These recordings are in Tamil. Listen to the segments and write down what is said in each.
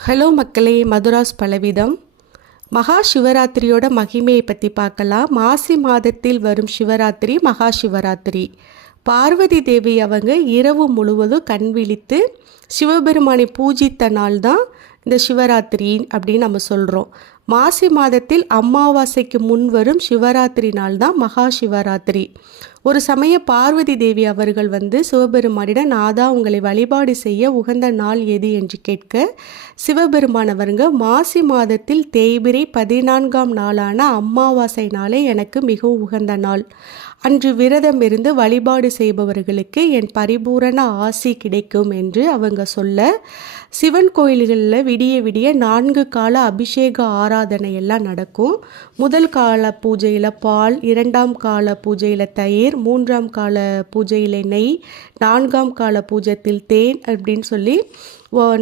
ஹலோ மக்களே, மதுராஸ் பலவிதம். மகா சிவராத்திரியோட மகிமையை பற்றி பார்க்கலாம். மாசி மாதத்தில் வரும் சிவராத்திரி மகா சிவராத்திரி. பார்வதி தேவி அவங்க இரவு முழுவதும் கண் விழித்து சிவபெருமானை பூஜித்த நாள் தான் இந்த சிவராத்திரி அப்படின்னு நம்ம சொல்கிறோம். மாசி மாதத்தில் அமாவாசைக்கு முன் வரும் சிவராத்திரி நாள் தான் மகா சிவராத்திரி. ஒரு சமய பார்வதி தேவி அவர்கள் சிவபெருமானிடம் நாதா உங்களை வழிபாடு செய்ய உகந்த நாள் எது என்று கேட்க, சிவபெருமான் அவருங்க மாசி மாதத்தில் தேய்பிரை 14ஆம் நாளான அமாவாசை நாளே எனக்கு மிகவும் உகந்த நாள். அன்று விரதம் இருந்து வழிபாடு செய்பவர்களுக்கு என் பரிபூரண ஆசி கிடைக்கும் என்று அவங்க சொல்ல, சிவன் கோயில்களில் விடிய விடிய 4 கால அபிஷேக ஆராதனை எல்லாம் நடக்கும். முதல் கால பூஜையில் பால், 2ஆம் கால பூஜையில் தயிர், 3ஆம் கால பூஜையில் நெய், 4ஆம் கால பூஜையில் தேன் அப்படின்னு சொல்லி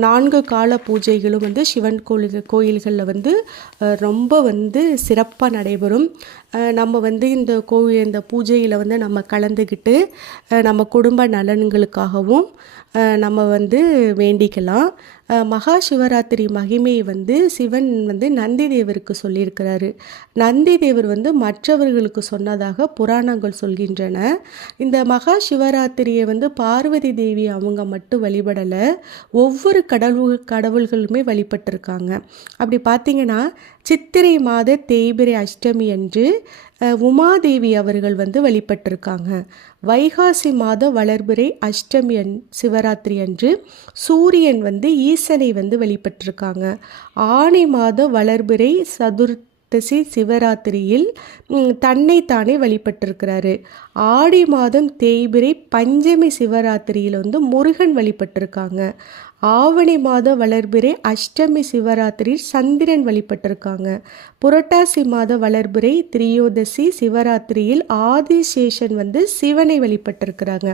4 கால பூஜைகளும் சிவன் கோயில்களில் ரொம்ப சிறப்பாக நடைபெறும். நம்ம இந்த பூஜையில் நம்ம கலந்துக்கிட்டு நம்ம குடும்ப நலன்களுக்காகவும் நம்ம வேண்டிக்கலாம். மகா சிவராத்திரி மகிமையை சிவன் நந்தி தேவருக்கு சொல்லியிருக்கிறாரு. நந்தி தேவர் மற்றவர்களுக்கு சொன்னதாக புராணங்கள் சொல்கின்றன. இந்த மகா சிவராத்திரியை பார்வதி தேவி அவங்க மட்டும் வழிபடலை, ஒவ்வொரு கடவுள்களுமே வழிபட்டிருக்காங்க. அப்படி பார்த்தீங்கன்னா சித்திரை மாத தேய்பிரை அஷ்டமி அன்று உமாதேவி அவர்கள் வழிபட்டிருக்காங்க. வைகாசி மாத வளர்பிறை அஷ்டமி சிவராத்திரி அன்று சூரியன் ஈசனை வழிபட்டிருக்காங்க. ஆனி மாத வளர்பிறை சதுர்த்தசி சிவராத்திரியில் தன்னைத்தானே வழிபட்டிருக்கிறாரு. ஆடி மாதம் தேய்பிரை பஞ்சமி சிவராத்திரியில் முருகன் வழிபட்டிருக்காங்க. ஆவணி மாத வளர்பிறை அஷ்டமி சிவராத்திரி சந்திரன் வழிபட்டிருக்காங்க. புரட்டாசி மாத வளர்பிறை திரியோதசி சிவராத்திரியில் ஆதிசேஷன் சிவனை வழிபட்டிருக்கிறாங்க.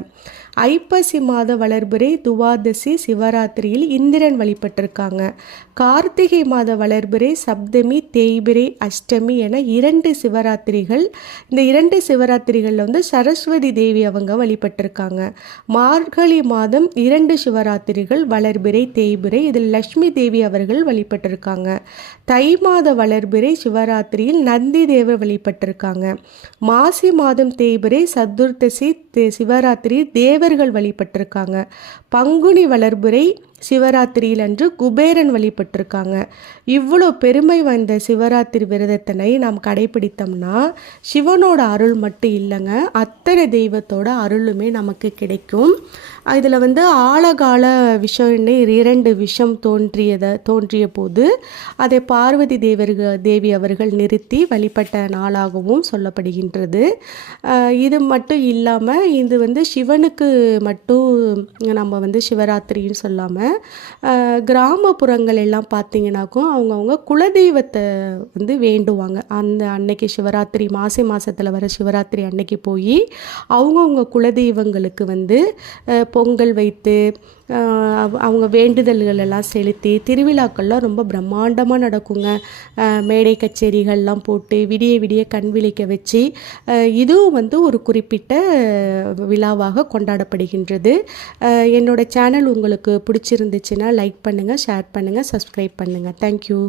ஐப்பசி மாத வளர்பிறை துவாதசி சிவராத்திரியில் இந்திரன் வழிபட்டிருக்காங்க. கார்த்திகை மாத வளர்பிறை சப்தமி தேய்பிரை அஷ்டமி என 2 சிவராத்திரிகள். இந்த 2 சிவராத்திரிகளில் சரஸ்வதி தேவி அவங்க வழிபட்டிருக்காங்க. மார்கழி மாதம் 2 சிவராத்திரிகள் வளர்பிறை தேய்பிரை, இதில் லக்ஷ்மி தேவி அவர்கள் வழிபட்டிருக்காங்க. தை மாத வளர்பிறை சிவராத்திரியில் நந்தி தேவர் வழிபட்டிருக்காங்க. மாசி மாதம் தேய்பிரை சதுர்த்தசி சிவராத்திரி தேவர்கள் வழிபட்டிருக்காங்க. பங்குனி வளர்பிறை சிவராத்திரியில் அன்று குபேரன் வழிபட்டிருக்காங்க. இவ்வளோ பெருமை வாய்ந்த சிவராத்திரி விரதத்தினை நாம் கடைபிடித்தோம்னா சிவனோட அருள் மட்டும் இல்லைங்க, அத்தனை தெய்வத்தோட அருளுமே நமக்கு கிடைக்கும். இதில் ஆழகால விஷம்னு 2 விஷம் தோன்றிய போது அதை பார்வதி தேவி அவர்கள் நிறுத்தி வழிபட்ட நாளாகவும் சொல்லப்படுகின்றது. இது மட்டும் இல்லாமல் இது சிவனுக்கு மட்டும் நம்ம சிவராத்திரின்னு சொல்லாமல் கிராமப்புறங்கள் எல்லாம் பார்த்தீங்கன்னாக்கும் அவங்கவுங்க குலதெய்வத்தை வேண்டுவாங்க. அந்த அன்னைக்கு சிவராத்திரி மாசி மாதத்தில் வர சிவராத்திரி அன்னைக்கு போய் அவங்கவுங்க குலதெய்வங்களுக்கு பொங்கல் வைத்து அவங்க வேண்டுதல்கள் எல்லாம் செலுத்தி திருவிழாக்கள்லாம் ரொம்ப பிரம்மாண்டமாக நடக்குங்க. மேடை கச்சேரிகள்லாம் போட்டு விடிய விடிய கண் விழிக்க வச்சு இதுவும் ஒரு குறிப்பிட்ட விழாவாக கொண்டாடப்படுகின்றது. என்னோட சேனல் உங்களுக்கு பிடிச்சிருந்துச்சுன்னா லைக் பண்ணுங்கள், ஷேர் பண்ணுங்கள், சப்ஸ்கிரைப் பண்ணுங்கள். தேங்க்யூ.